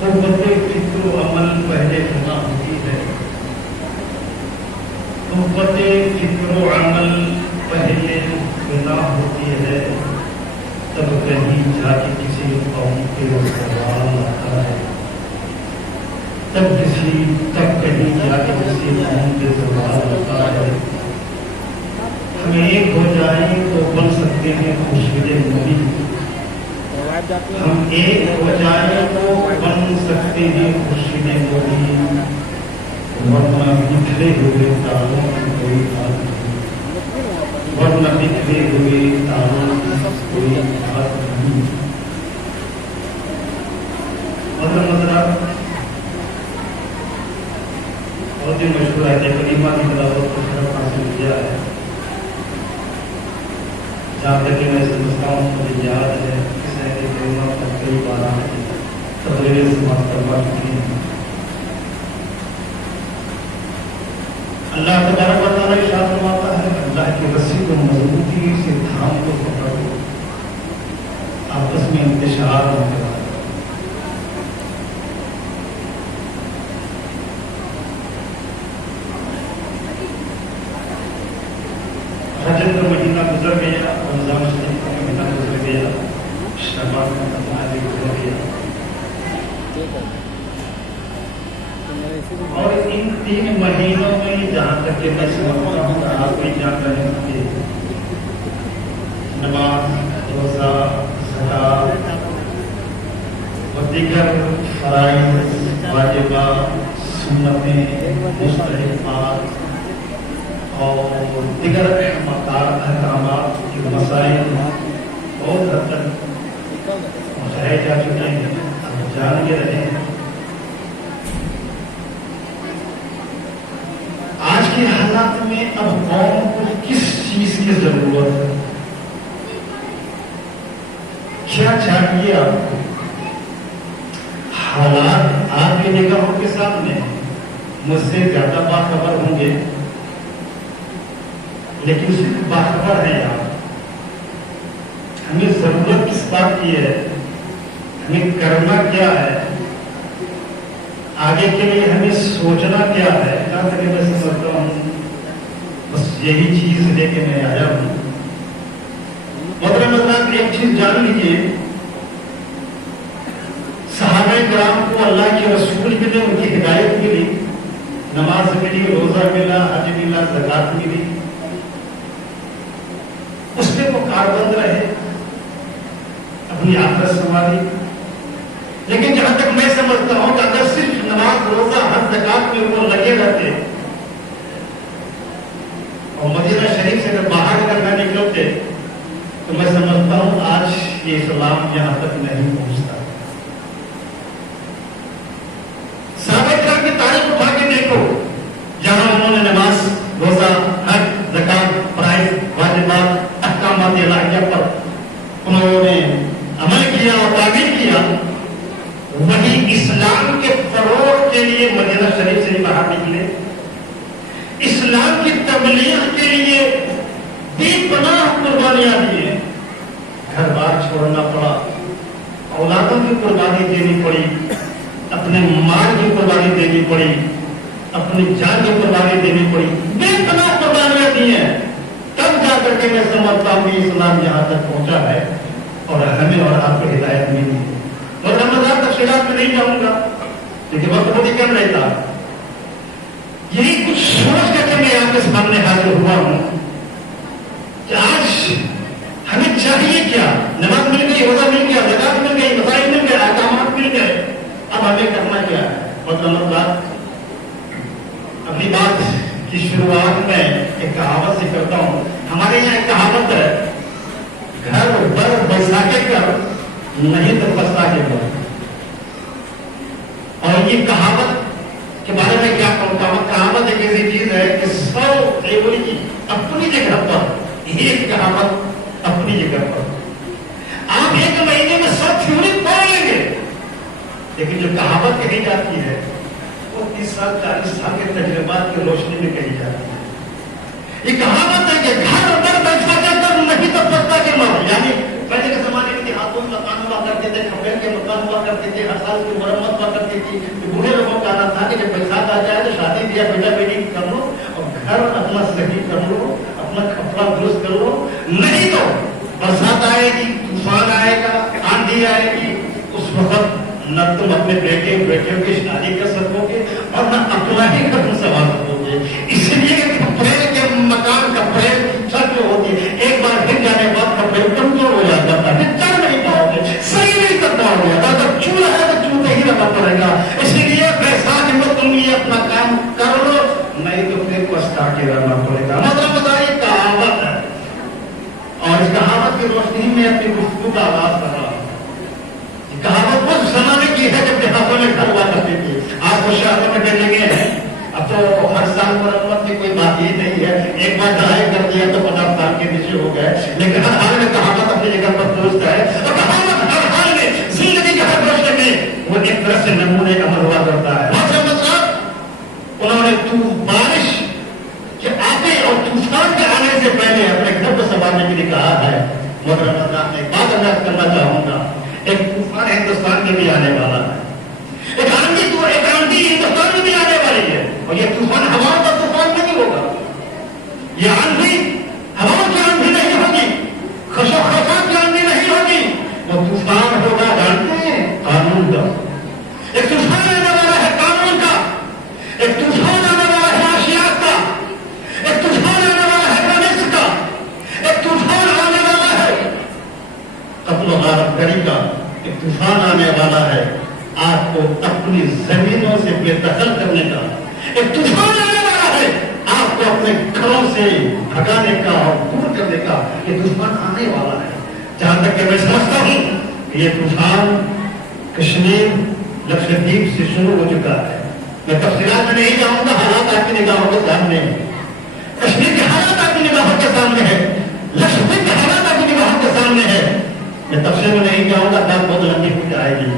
قوت فکر و عمل پہلے فنا ہوتی ہے، قوت فکر و عمل پہلے فنا ہوتی ہے، تب کہیں جا کے کسی قوم کے سوال آتا ہے، تب کہیں جا کے کسی قوم کے سوال آتا ہے۔ ہم ایک ہو جائیں تو بن سکتے ہیں خورشید نبی، ہم ایک ہو جائیں تو بن سکتے ہیں خورشید نبی، ورنہ بکھرے ہوئے تاروں کی کوئی بات نہیں، ورنہ بکھرے ہوئے تاروں کی کوئی بات نہیں۔ بہت ہی مشہور ہے کریمہ کی تلاوت کو شرف حاصل کیا ہے، جہاں تک کہ میں سمجھتا ہوں مجھے یاد ہے اس آیت کریمہ پر کئی بار تقریر سماعت کروا چکی ہیں۔ اللہ تبارک و تعالیٰ ارشاد فرماتا ہے اللہ کی رسی کو مضبوطی سے تھام کو پکڑو، آپس میں انتشار نہ کرو۔ رجب کا مہینہ گزر گیا، رمضان شریف کا مہینہ گزر گیا، شعبان کا مہینہ بھی گزر گیا، اور ان 3 مہینوں میں جہاں تک کہ میں سمجھتا ہوں آپ بھی جان رہے ہیں کہ نماز، روزہ، زکوٰۃ اور دیگر فرائض، واجبات، سنتیں، مستحبات اور دیگر احکامات کے مسائل بہت حد تک پہنچائے جا چکے ہیں، ہم جان کے رہے ہیں۔ آج کے حالات میں اب قوم کو کس چیز کی ضرورت ہے، کیا چاہیے آپ کو؟ حالات آپ کی نگاہوں کے سامنے مجھ سے زیادہ باخبر ہوں گے، لیکن صرف باخبر ہے آپ۔ ہمیں ضرورت کس بات کی ہے، ہمیں کرنا کیا ہے، آگے کے لیے ہمیں سوچنا کیا ہے، جہاں تک میں سمجھتا ہوں بس یہی چیز لے کے میں آیا ہوں۔ محترم حضرات، ایک چیز جان لیجیے، صحابہ کرام کو اللہ کے رسول ملے، ان کی ہدایت ملی، نماز ملی، روزہ ملا، حج ملا، زکوٰۃ ملی، اس پہ وہ کاربند رہے، اپنی آخرت سنواری۔ لیکن جہاں تک میں سمجھتا ہوں کہ اگر صرف نماز، روزہ، حج، زکوٰۃ میں وہ لگے رہتے اور مدینہ شریف سے اگر باہر اگر نہ نکلتے تو میں سمجھتا ہوں آج یہ اسلام یہاں تک نہیں پہنچتا۔ صحابہ کرام کی تاریخ اٹھا کے دیکھو، جہاں انہوں نے نماز، روزہ، حج، زکوٰۃ، فرائض، واجبات، احکامات الہیہ پر انہوں نے عمل کیا اور تعمیل کیا، وہی اسلام کے فروغ کے لیے مدینہ شریف سے باہر نکلے، اسلام کی تبلیغ کے لیے بے پناہ قربانیاں دیے، گھر بار چھوڑنا پڑا، اولادوں کی قربانی دینی پڑی، اپنے مال کی قربانی دینی پڑی، اپنی جان کی قربانی دینی پڑی، بے پناہ قربانیاں دی ہیں، تب جا کر کے میں سمجھتا ہوں کہ اسلام یہاں تک پہنچا ہے اور ہمیں اور آپ کو ہدایت ملی ہے۔ اور رمضان تفصیلات میں نہیں جاؤں گا لیکن وقت بہت ہی کم رہتا، یہی کچھ سوچ کر کے میں آپ کے سامنے حاضر ہوا ہوں کہ آج ہمیں چاہیے کیا؟ نماز مل گئی، روزہ مل گیا، زکوٰۃ مل گئی، مسائل مل گئے، احکامات مل گئے، اب ہمیں کرنا کیا ہے؟ اور نمبر بات اپنی بات کی شروعات میں ایک کہاوت سے کرتا ہوں۔ ہمارے یہاں ایک کہاوت ہے، گھر بر بسا کے کر، نہیں تو بسا کے کر۔ اور یہ کہاوت کے بارے میں کیا کہوں؟ کہاوت ایک ایسی چیز ہے کہ 100 ایوری کی اپنی جگہ پر، ایک کہاوت اپنی جگہ پر۔ آپ ایک مہینے میں 100 تھیوری پڑھ لیں گے، لیکن جو کہاوت کہی جاتی ہے وہ 30 سال 40 سال کے تجربات کی روشنی میں کہی جاتی ہے۔ یہ کہاوت ہے کہ گھر پر بیٹھا کے کر، نہیں تو پتا کے مر، یعنی پہلے प्रोग्राम हुआ करते थे, हर साल की मरम्मत हुआ करती थी। तो बूढ़े लोगों का आना था कि जब पैसा आ जाए तो शादी दिया बेटा बेटी कर लो और घर अपना सही कर लो, अपना कपड़ा दुरुस्त कर लो। नहीं तो बरसात आएगी, तूफान आएगा, आंधी आएगी, उस वक्त न तुम अपने बेटे बेटियों की शादी कर सकोगे और न अपना ही घर संभाल सकोगे। इसलिए कपड़े के मकान, कपड़े की छत जो होती है, एक बार हिल जाने के बाद कपड़े कमजोर हो जाता है, चल नहीं पाओगे, सही नहीं कर पाओगे। अगर चूल्हा है तो चूल्हे ही रहना पड़ेगा। इसलिए बैसाख में तुम ये अपना काम कर लो, नहीं तो फिर पछता के रहना पड़ेगा। मतलब ये कहावत है और इस कहावत की रोशनी में अपनी गुफ्तगू का आगाज कर रहा हूं। कहावत उस जमाने की है जब देहातों में घर हुआ करती थी, आज वो शहरों में कर लगे हैं। अब तो हर साल मरम्मत की कोई बात ही नहीं है, एक बार ढलाई कर दिया तो 50 साल के नीचे हो गए। लेकिन हर हाल में कहावत अपनी जगह पर दुरुस्त है और कहावत हर हाल में जिंदगी के हर रोशनी में वो एक तरह से नमूने अमल हुआ करता है। मतलब उन्होंने बारिश के आते और तूफान के आने से पहले अपने घर को संभालने के लिए कहा है। मोहतरम एक बात अगर करना चाहूंगा, एक तूफान हिंदुस्तान में भी आने वाला है, एक आंधी हिंदुस्तान में भी आने वाली है। और ये तूफान हवाओं का तूफान नहीं होगा, ये आंधी हवाओं की आंधी नहीं होगी, खशोखशात की आंधी नहीं होगी। वो तूफान होगा, जानते हैं, कानून का। एक तूफान आने वाला है कानून का, एक तूफान आने वाला है आशियात का, एक तूफान आने वाला है रमेश का, एक तूफान आने वाला है कत्ल गारत गरी का, एक तूफान आने वाला है आपको अपनी जमीनों से बेदखल करने का, एक तूफान आने वाला है आपको अपने घरों से भगाने का और दूर करने का। ये तूफान आने वाला है। जहां तक कि मैं समझता हूं कि ये तूफान कश्मीर लक्षद्वीप से शुरू हो चुका है। मैं तफसीलात में नहीं जाऊंगा, हालात आपकी निगाहों के सामने है। कश्मीर के हालात आपकी निगाहों के सामने है, लक्षद्वीप के हालात आपकी निगाहों के सामने है। मैं तफसील में नहीं जाऊंगा, बात बहुत लंबी हो जाएगी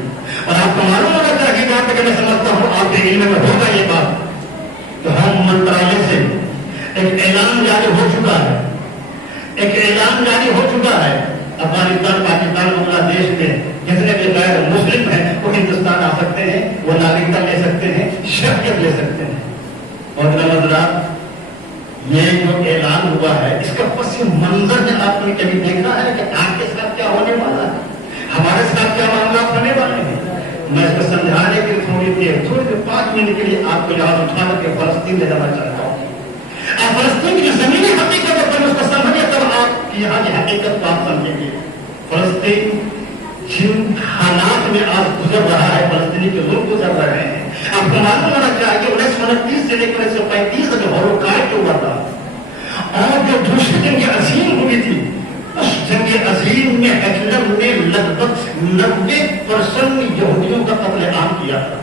और आपको मालूम होना चाहिए, जहां तक मैं समझता हूं आपके इल्म में होगा ये बात, तो हम मंत्रालय से एक ऐलान जारी हो चुका है, एक ऐलान जारी हो चुका है। अफगानिस्तान, पाकिस्तान, बांग्लादेश में जितने भी गैर मुस्लिम हैं वो हिंदुस्तान आ सकते हैं, वो नागरिकता ले सकते हैं, शर्त ले सकते हैं। और नमस्कार, ये जो ऐलान हुआ है इसका पस मंजर में आपने कभी देखा है कि आपके साथ क्या होने वाला है, हमारे साथ क्या मामला होने वाले हैं? मैं इसको समझाने के लिए थोड़ी 5 मिनट के लिए आपको याद उठा के फलस्तीन ले जाना चाहता हूँ। आप फलस्तीन की जमीनी हकीकत पर उसको समझिए, तब आप यहाँ की हकीकत को आप समझेंगे। फलस्तीन जिन हालात में आज गुजर रहा है, फलस्तीनी के लोग गुजर रहे हैं, आपको मालूम होना चाहिए 1929 से लेकर 1935 तक हॉलोकॉस्ट हुआ था और जो दूसरी जंग अजीम हुई थी, उस जंग अजीम में हिटलर ने लगभग 90% यहूदियों का कत्लेआम किया था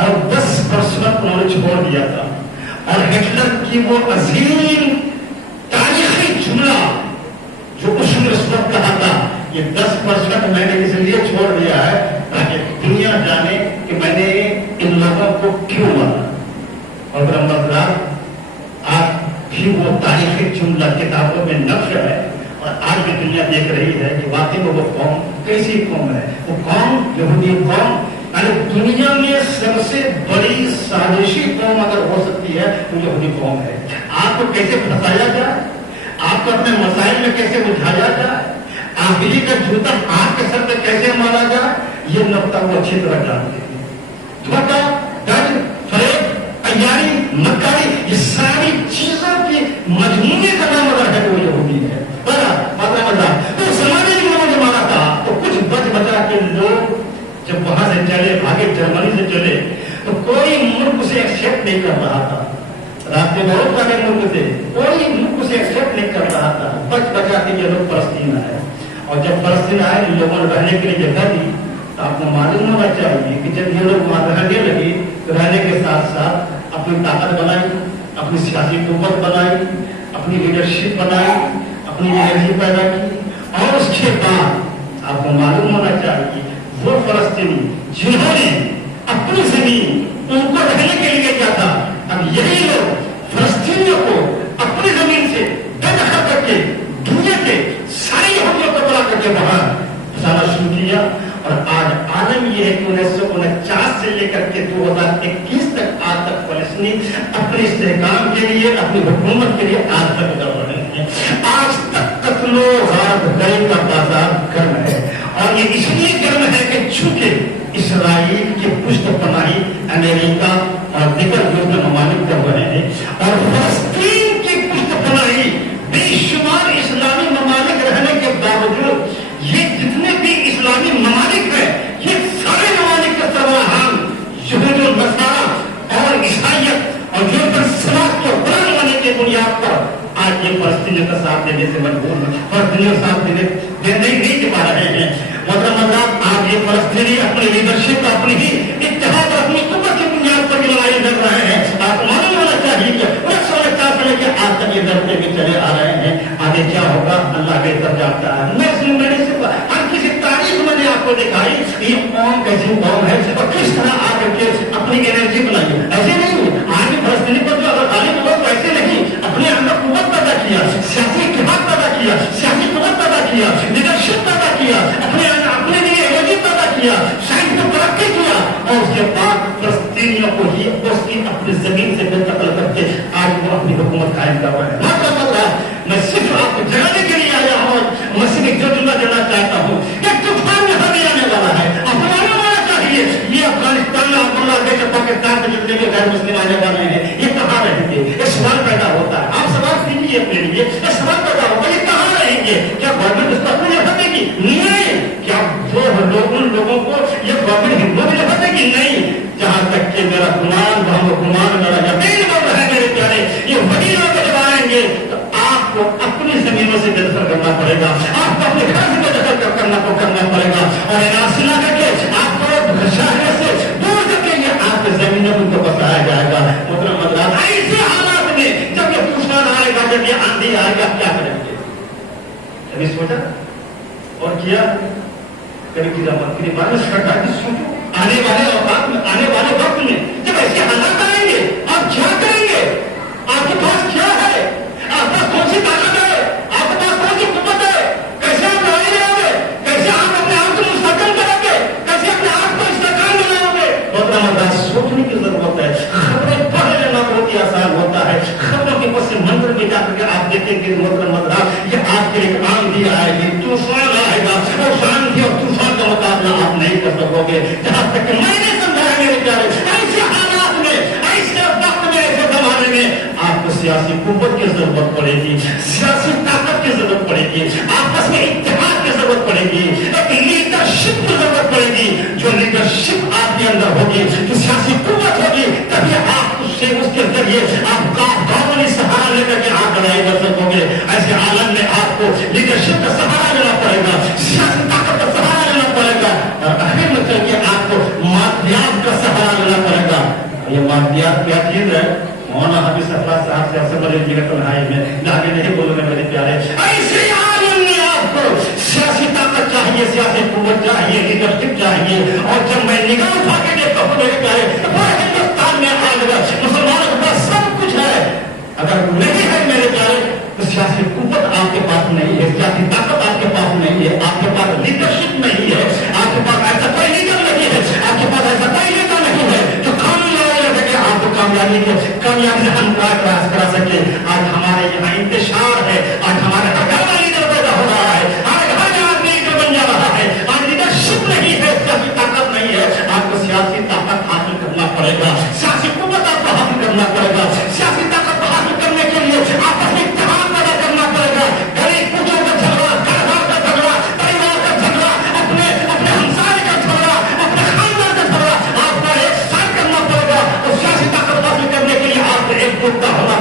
और 10% उन्होंने छोड़ दिया था। और हिटलर की वो अजीम तारीखी जुमला जो उसने उस वक्त कहा था, ये 10% मैंने इसलिए छोड़ दिया है ताकि दुनिया जाने कि मैंने इन लोगों को क्यों मारा। और ब्रह्मदास आज भी वो तारीखी जुमला किताबों में नक्श है और आज भी दुनिया देख रही है कि वाकई में वो कौम कैसी कौम है। वो कौम यहूदी कौम, यानी दुनिया में सबसे बड़ी साजिशी कौम अगर हो सकती है तो यहूदी कौम है। आपको कैसे फंसाया जाए, आपको अपने मसाइल में कैसे उलझाया जाए, आखिरी का जूता आपके सर पे कैसे मारा जाए, ये नुक्ता वो अच्छी तरह जानते हैं। धोखा, डर, फरेब, तैयारी, मक्कारी, ये सारी चीजों की मजमूने का नाम अगर है वो यहूदी है। बड़ा मजा तो समाज में लोगों ने मारा था तो कुछ बच बचा के लोग जब वहां से चले, भागे जर्मनी से चले, तो कोई मुल्क उसे एक्सेप्ट नहीं कर रहा था। रास्ते बहुत सारे मुल्क थे, कोई मुल्क उसे एक्सेप्ट नहीं कर रहा था। बच बचा के ये लोग फलस्तीन आए और जब फलस्तीन आए लोगों ने रहने के लिए जगह दी। तो आपको मालूम होना चाहिए कि जब ये लोग वहां रहने लगे तो रहने के साथ साथ अपनी ताकत बनाई, अपनी सियासी कुव्वत बनाई, अपनी लीडरशिप बनाई, अपनी एनर्जी पैदा की। और उसके बाद आपको मालूम होना चाहिए वो फलस्तीनी जिन्होंने अपनी जमीन उनको रहने के लिए क्या था, अब यही लोग फलस्तीनियों को अपनी जमीन से बेदखल करके दुनिया के सारे यहूदियों को बुला करके बाहर फसाना शुरू किया। और आज आलम यह है कि 1949 से लेकर के 2021 तक आज तक फलस्तीनी अपने इस्तेहकाम के लिए, अपनी हुकूमत के लिए आज तक लड़ रहे हैं। आज तक कत्लो गारत गई का बाजार गर्म है, और ये इसलिए गर्म है कि चूंकि इसराइल की पुष्टपनाही अमेरिका और दीगर यूरोपीय ममालिक कर रहे हैं, और फलस्तीन की पुष्टपनाही बेशुमार इस्लामी ममालिक रहने के बावजूद ये जितने भी इस्लामी ममालिक है, ये सारे ममालिक का सर्वहाल यहूद नसारा और ईसाइयत और यूरोपियन समाज को बुरा होने की बुनियाद पर आज ये फलस्तीनियों का साथ देने से मजबूर है, फलस्तीनियों का साथ देने नहीं दे पा रहे हैं। मतलब आज ये फलस्तीनी अपनी लीडरशिप, अपनी ही इत्तेहाद, अपनी कुव्वत की बुनियाद पर लड़ाई लड़ रहे हैं। आप मालूम होना चाहिए कि 1949 से लेकर आज तक ये लड़ते भी चले आ रहे हैं। आगे क्या होगा अल्लाह बेहतर जानता है। मैं हर किसी तारीख मैंने आपको दिखाई ये कौम कैसी कौम है और किस तरह आकर के अपनी एनर्जी बनाई। ऐसे नहीं आज फलस्तीनी पर जो अगर गाली बोलो तो ऐसे नहीं, अपने अंदर कुव्वत पैदा किया, सियासी इत्तेहाद पैदा किया, सियासी कुव्वत पैदा किया, लीडरशिप पैदा किया, अपने लिए एनर्जी पैदा किया, साइंस को तरक्की किया, और उसके बाद फलस्तीनियों को ही उसकी अपनी जमीन से बेदखल करके आज वो अपनी हुकूमत कायम कर रहे हैं। मैं सिर्फ आपको जगाने के लिए आया हूँ, मैं सिर्फ एक जुमला देना चाहता हूँ। एक तूफान यहाँ भी आने वाला है, आपको मालूम होना चाहिए। ये अफगानिस्तान, बांग्लादेश, पाकिस्तान के जितने भी गैर मुस्लिम आने वाले हैं, ये कहाँ रहेंगे? एक सवाल पैदा होता है, आप सवाल कीजिए अपने लिए, एक सवाल पैदा होगा, ये कहाँ रहेंगे? क्या गवर्नमेंट उसका अपनी जगह देगी? नहीं। क्या उन लोगों को ये गवर्नमेंट हिंदुओं की जगह देगी? नहीं। जहाँ तक कि मेरा गुमान, गुमान मेरा यकीन बोल रहा है मेरे प्यारे, ये वही लोग जब आएंगे तो आपको अपनी जमीनों से बेदखल करना पड़ेगा, आपको अपने घर से बेदखल करना पड़ेगा, और नासिला करके आपको शहर से दूर करके ये आपकी जमीनों को बसाया जाएगा। मतलब ऐसे हालात में जब ये तूफान आएगा, जब ये आंधी आएगा, क्या करेंगे? कभी सोचा और किया? कभी गिरा मत करिए, मानो सरकार की सोचो आने वाले औकात में, आने वाले वक्त में जब ऐसे हालात आएंगे आप क्या करेंगे? आपके पास क्या है? आपके पास कौन सी ताकत है? आपके पास कौन सी कुव्वत है? कैसे आप लड़ाई लड़ोगे? कैसे आप अपने आप को मुस्तकिल करोगे? कैसे अपने आप को इस्तेकाम बनाओगे? बहुत सोचने की जरूरत है। खबरें पढ़ लेना बहुत ही आसान होता है, खबरों के पीछे मंत्र में जाकर आप देखेंगे ये आपके एक आंधी आएगी, तूफान आएगा, और आंधी और तूफान का मुकाबला आप नहीं कर सकोगे। जहां तक मैंने समझाया मेरे प्यारे, ऐसे हालात में, ऐसे वक्त में, ऐसे जमाने में आपको सियासी कुव्वत की जरूरत पड़ेगी, सियासी ताकत की जरूरत पड़ेगी, आपस में इत्तेहाद की जरूरत पड़ेगी, एक लीडरशिप की जरूरत पड़ेगी। जो लीडरशिप आपके अंदर होगी, जो सियासी कुव्वत होगी, तभी आप उसके जरिए आप कानूनी सहारा लेकर के आप लड़ाई कर सकोगे। ऐसे आलम में आपको लीडरशिप का सहारा लेना पड़ेगा, सियासी ताकत का सहारा लेना पड़ेगा, और आखिर में चल के आपको मादियात का सहारा लेना पड़ेगा। ये मादियात क्या चीज है? मौलाना हाफिज सफरा साहब से असल बड़े जीरत में आगे नहीं बोलूंगा मेरे प्यारे। ऐसे आलम में आपको सियासी ताकत चाहिए, सियासी कुव्वत चाहिए, लीडरशिप चाहिए। और जब मैं निगाह उठा के देखता हूँ मेरे प्यारे, पूरे हिंदुस्तान में आज मुसलमानों के पास सब कुछ है। अगर नहीं है मेरे प्यारे तो सियासी कुव्वत आपके पास नहीं है, सियासी ताकत आपके पास नहीं है, आपके पास लीडरशिप नहीं है, आपके पास ऐसा कोई लीडर नहीं है, आपके पास ऐसा कोई नेता नहीं है जो आपको कामयाबी से हम प्रयास करा सके। आज हमारे यहाँ इंतशार है, आज हमारे घर में लीडर पैदा हो रहा है, हमारे घर में आदमी लीडर बन जा रहा है। आज लीडरशिप नहीं है, सियासी ताकत नहीं है, आपको सियासी ताकत हासिल करना पड़ेगा, सियासी कुव्वत आपको हासिल करना पड़ेगा। सियासी ताकत हासिल करने के लिए आपको इत्तेहाद पैदा करना पड़ेगा। गरीब पूछों का झगड़ा, घर का झगड़ा, परिवार का झगड़ा, अपने हमसाये का झगड़ा, अपने खानदान का झगड़ा आपको एक साथ करना पड़ेगा। और सियासी ताकत हासिल करने के लिए आपको एकजुटता होना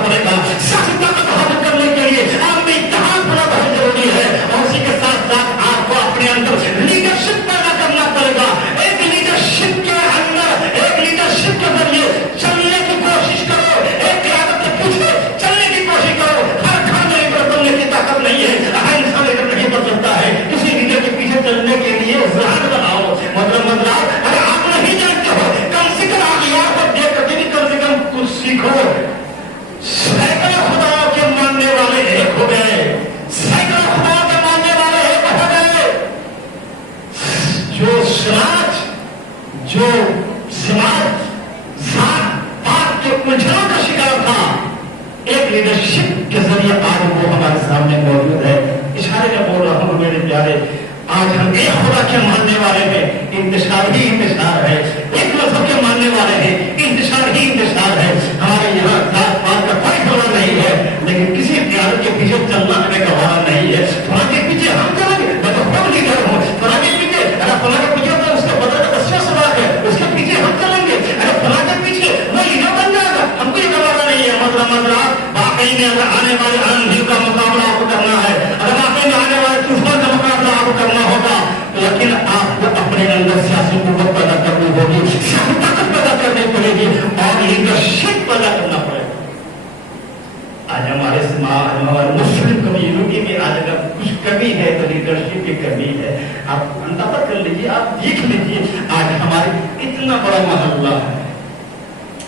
हमारे मुस्लिम कम्युनिटी में आज अगर कुछ कमी है तो लीडरशिप की कमी है। आप अंदाजा कर लीजिए, आप देख लीजिए आज हमारे इतना बड़ा मोहल्ला है।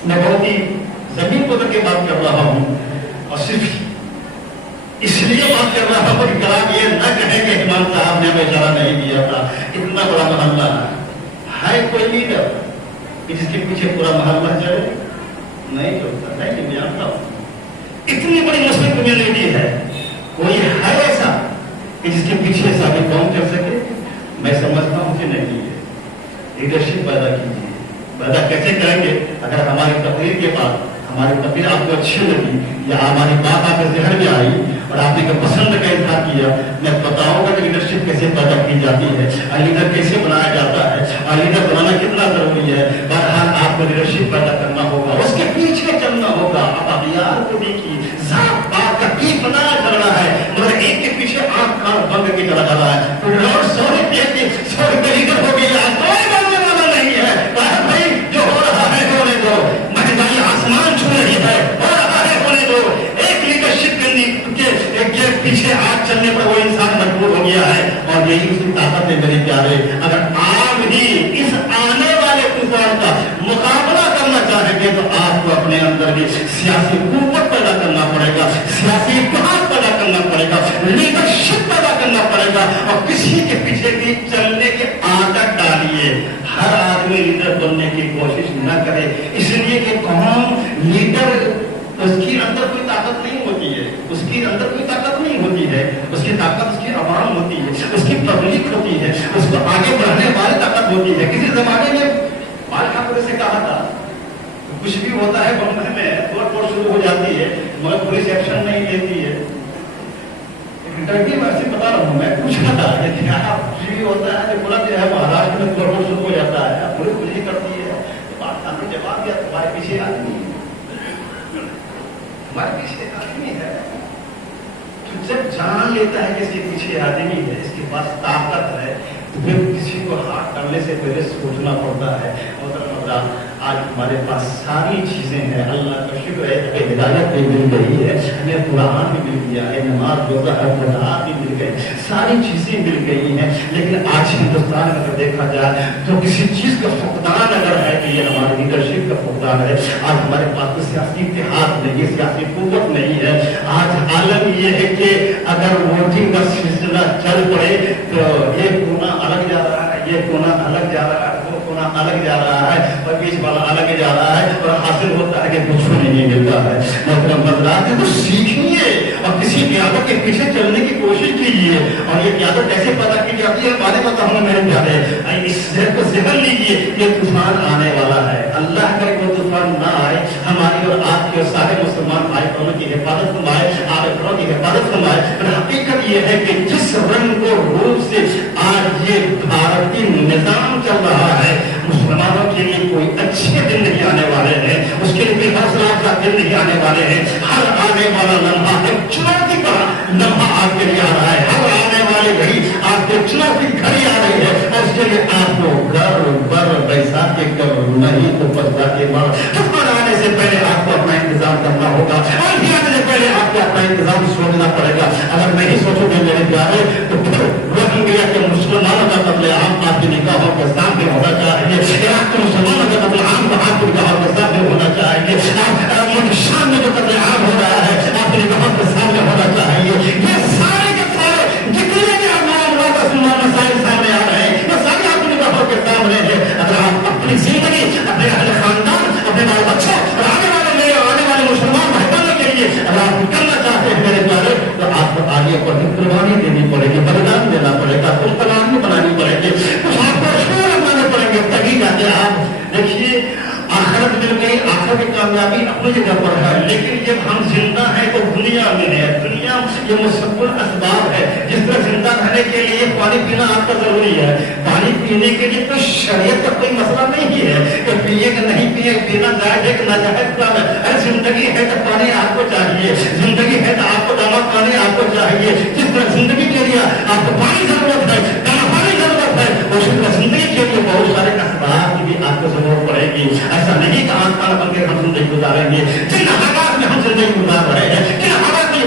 मैं बहुत ही जमीन को करके बात कर रहा हूँ और सिर्फ इसलिए बात कर रहा हूँ कि कल ये न कहें कि इमाम साहब ने हमें इशारा नहीं दिया था। इतना बड़ा मोहल्ला है कोई लीडर जिसके पीछे पूरा मोहल्ला चले? नहीं चलता, नहीं जानता हूँ। इतनी बड़ी मुस्लिम कम्युनिटी है, कोई है ऐसा कि जिसके पीछे साबित कौन चल सके? मैं समझता हूँ कि नहीं है। लीडरशिप पैदा कीजिए। पैदा कैसे करेंगे? अगर हमारी तकरीर के बाद हमारी तकरीर आपको अच्छी लगी या हमारी बात आपके जहन में आई और आपने को पसंद का इजहार किया, मैं बताऊंगा कि लीडरशिप कैसे पैदा की जाती है और लीडर कैसे बनाया जाता है और लीडर बनाना कितना जरूरी है। बहरहाल आपको लीडरशिप पैदा करना होगा, उसके पीछे चलना होगा। अब अभियान को देखिए, साफ बात का की बना चल रहा है मगर एक के पीछे आंख कान बंद के चला जा रहा है। तो लॉर्ड सॉरी का लीडर हो गया, कोई बनने वाला नहीं है। भाई जो हो रहा है होने दो, महंगाई आसमान छू रही है, हो रहा है होने दो। एक लीडरशिप के पीछे आग चलने पर वो इंसान मजबूर हो गया है और यही उसकी ताकत है मेरे प्यारे। अगर आप ही इस आने वाले तूफान का मुकाबला करना चाहेंगे तो आपको अपने अंदर भी सियासी कुव्वत पैदा करना पड़ेगा, सियासी इत्तेहाद पैदा करना पड़ेगा, लीडरशिप पैदा करना पड़ेगा और किसी के पीछे भी चलने की आदत डालिए। हर आदमी लीडर बनने की कोशिश न करे, इसलिए कि कौन लीडर उसके अंदर कोई ताकत नहीं होती है, उसके अंदर कोई ताकत नहीं होती है। उसकी ताकत उसकी आवाम होती है, उसकी पब्लिक होती है, उसको आगे बढ़ने वाली ताकत होती है। किसी जमाने में बाल ठाकुर से कहा था कुछ भी होता है बम्बई में तोड़ शुरू हो जाती है मगर पुलिस एक्शन नहीं लेती है। इंटरव्यू में ऐसे बता रहा हूँ मैं, पूछा था कि कुछ भी होता है बोला जो है महाराष्ट्र में तोड़ शुरू हो जाता है, पुलिस कुछ ही करती है। बात का जवाब दिया तुम्हारे पीछे आदमी, हमारे पीछे आदमी है। तो जब जान लेता है कि इसके पीछे आदमी है, इसके पास ताकत है, तो फिर किसी को हाथ करने से पहले सोचना पड़ता है। और आज हमारे पास सारी चीजें हैं, अल्लाह का शुक्र है कि हिदायत भी मिल गई है, हमें कुरान भी मिल गया है, नमाज रोजा फ़ज़ात भी मिल गई, सारी चीजें मिल गई हैं। लेकिन आज हिंदुस्तान में अगर देखा जाए तो किसी चीज का फुकदान अगर है तो ये हमारी लीडरशिप का फुकदान है। आज हमारे पास तो सियासी इत्तेहाद नहीं है, सियासी कुव्वत नहीं है। आज आलम ये है कि अगर वोटिंग का सिलसिला चल पड़े तो ये कोना अलग जा रहा है, ये कोना अलग जा रहा है, वो कोना अलग जा रहा है और बीच वाला अलग जा रहा है और हासिल होता है कि कुछ नहीं मिलता है। मतलब बदलाव तो सीखिए और किसी क्यादत के पीछे चलने की कोशिश कीजिए। और ये क्यादत कैसे पता की जाती है बारे बताऊंगा मेरे प्यारे। इस को जहन लीजिए, ये तूफान आने वाला है। अल्लाह करे वो तूफान ना आए, हमारी और आपके और सारे मुसलमान भाई बहनों की हिफाजत फरमाए, आप बहनों की हिफाजत फरमाए। पर हकीकत ये है कि जिस रंग को रूप से आज ये भारतीय निजाम चल रहा है, मुसलमानों के लिए कोई अच्छे दिन नहीं आने वाले हैं, उसके लिए हौसला का दिन नहीं आने वाले हैं। हर आने वाला लम्हा एक चुनौती का लम्हा आपके लिए आ रहा है, हर आने वाली घड़ी आपके चुनौती घड़ी आ रही है और उसके लिए आपको घर बर बैसाख के कर नहीं तो पछता के बाद तूफान आने से पहले आपको अपना इंतजाम करना होगा। और आने से पहले आपको अपना इंतजाम सोचना पड़ेगा। अगर नहीं सोचोगे मेरे प्यारे तो फिर रोहिंग्या के मुसलमानों का कत्ले आम आपकी निगाहों के सामने होना चाहिए, इराक के मुसलमानों का कत्ले आम आपकी निगाहों के सामने होना चाहिए, शाम में जो कत्ले आम हो रहा है आपकी निगाहों के सामने होना चाहिए। ये सारे के सारे जितने भी मसाइल सामने आ रहे हैं ये सारे आपकी निगाहों के सामने है। अगर आप अपनी जिंदगी, अपने अहले खानदान, अपने बाल बच्चों और आने वाले मुसलमान भाई बहनों के लिए अगर आप करना चाहते हैं मेरे प्यारे तो आपको आगे पर कुर्बानी देनी पड़ेगी, बलिदान देना पड़ेगा, कुछ कलामी बनानी पड़ेगी, कुछ आपको शोर बनाने पड़ेंगे, तभी जाके आप देखिए आखिरत मिल गई। आखिरत की कामयाबी अपनी जगह पर है, लेकिन जब हम जिंदा हैं तो दुनिया में है। दुनिया ये मुसब्बल असबाब है। जिस तरह जिंदा रहने के लिए पानी पीना आपका जरूरी है, पानी पीने के लिए तो शरीयत का कोई मसला नहीं है कि पिए कि नहीं पिए, पीना जायज है कि नाजायज। अरे जिंदगी है तो पानी आपको चाहिए, जिंदगी है तो आपको दाना पानी आपको चाहिए। जिस तरह जिंदगी के लिए आपको पानी जरूरत है, दाना पानी जरूरत है, उसी तरह जिंदगी के लिए बहुत सारे असबाब की भी आपको जरूरत पड़ेगी। ऐसा नहीं कि आंख कान बन के हम जिंदगी गुजारेंगे। जिन हालात में हम जिंदगी गुजार रहे हैं, जिन हालात में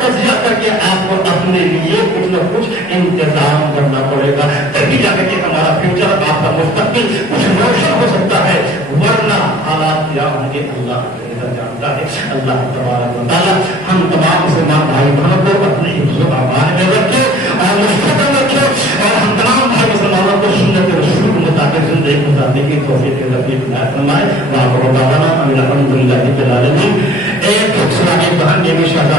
تجزیہ کر کے آپ کو اپنے لیے کچھ نہ کچھ انتظام کرنا پڑے گا، تبھی جا کے ہمارا فیوچر، آپ کا مستقبل کچھ روشن ہو سکتا ہے، ورنہ حالات کیا ہوں گے اللہ جانتا ہے۔ اللہ تبارک و تعالی ہم تمام مسلمان بھائی بہنوں کو اپنے حفظ و امان میں رکھے اور مستقبل رکھے، اور ہم تمام بھائی مسلمانوں کو سنت رسول کے مطابق زندگی گزارنے کی توفیق نصیب فرمائے۔ وآخر دعوانا ان الحمد للہ رب العالمین۔ ایک بہن یہ بھی